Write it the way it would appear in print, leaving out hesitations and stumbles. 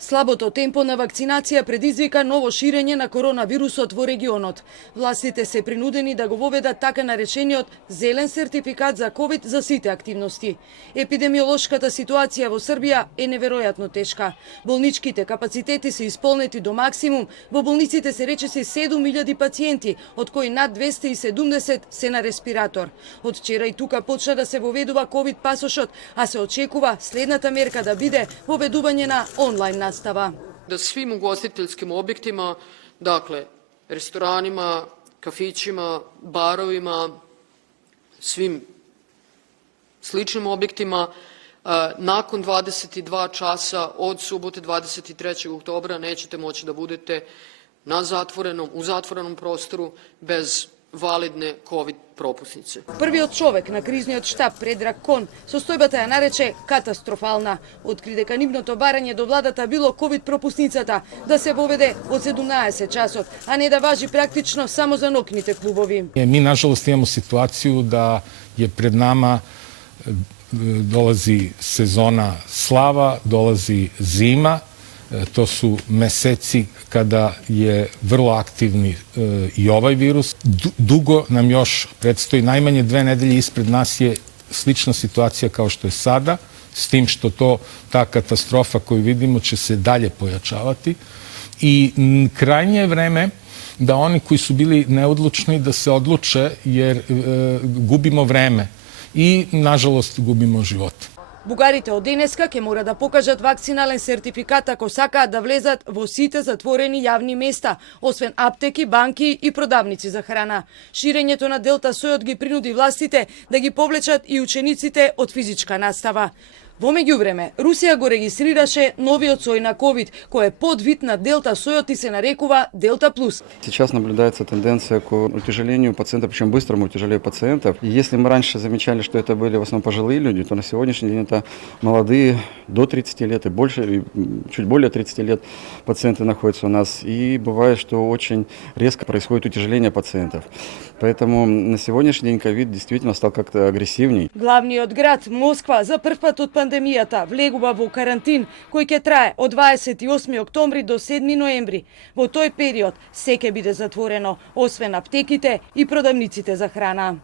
Слабото темпо на вакцинација предизвика ново ширење на коронавирусот во регионот. Властите се принудени да го воведат така наречениот зелен сертификат за ковид за сите активности. Епидемиолошката ситуација во Србија е неверојатно тешка. Болничките капацитети се исполнети до максимум, во болниците се речиси 7000 пациенти, од кои над 270 се на респиратор. Од вчера и тука почна да се воведува ковид пасошот, а се очекува следната мерка да биде воведување на онлайн настава. Da svim ugostiteljskim objektima, dakle, restoranima, kafićima, barovima, svim sličnim objektima, nakon 22 časa od subote 23. oktobra nećete moći da budete u zatvorenom prostoru bez validne COVID пропусници. Првиот човек на кризниот штаб Предраг Кон состојбата ја нарече катастрофална. Откри дека нивното барање до владата било ковид пропусницата да се воведе од 17 часот, а не да важи практично само за нокните клубови. Mi nažalost imamo situaciju da je pred nama dolazi sezona slava, dolazi zima. To su meseci kada je vrlo aktivni i ovaj virus. Dugo nam još predstoji, najmanje 2 nedelje ispred nas je slična situacija kao što je sada, s tim što ta katastrofa koju vidimo će se dalje pojačavati. I krajnje je vreme da oni koji su bili neodlučni da se odluče, jer gubimo vreme i, nažalost, gubimo živote. Бугарите од денеска ќе мора да покажат вакцинален сертификат ако сакаат да влезат во сите затворени јавни места, освен аптеки, банки и продавници за храна. Ширењето на Делта сојот ги принуди властите да ги повлечат и учениците од физичка настава. Во меѓувреме, Русија го регистрираше новиот сој на ковид, кој е подвид на Делта сојот и се нарекува Делта Плюс. Сейчас наблюдается тенденция к утяжелению пациентов, причем быстрому утяжелению пациентов. И если мы раньше замечали, что это были в основном пожилые люди, то на сегодняшний день это молодые, до 30 лет и больше, и чуть более 30 лет пациенты находятся у нас. И бывает, что очень резко происходит утяжеление пациентов. Поэтому на сегодняшний день ковид действительно стал как-то агрессивней. Главниот град Москва за прв пат од пандемијата влегува во карантин кој ќе трае од 28 октомври до 7 ноември. Во тој период се ќе биде затворено, освен аптеките и продавниците за храна.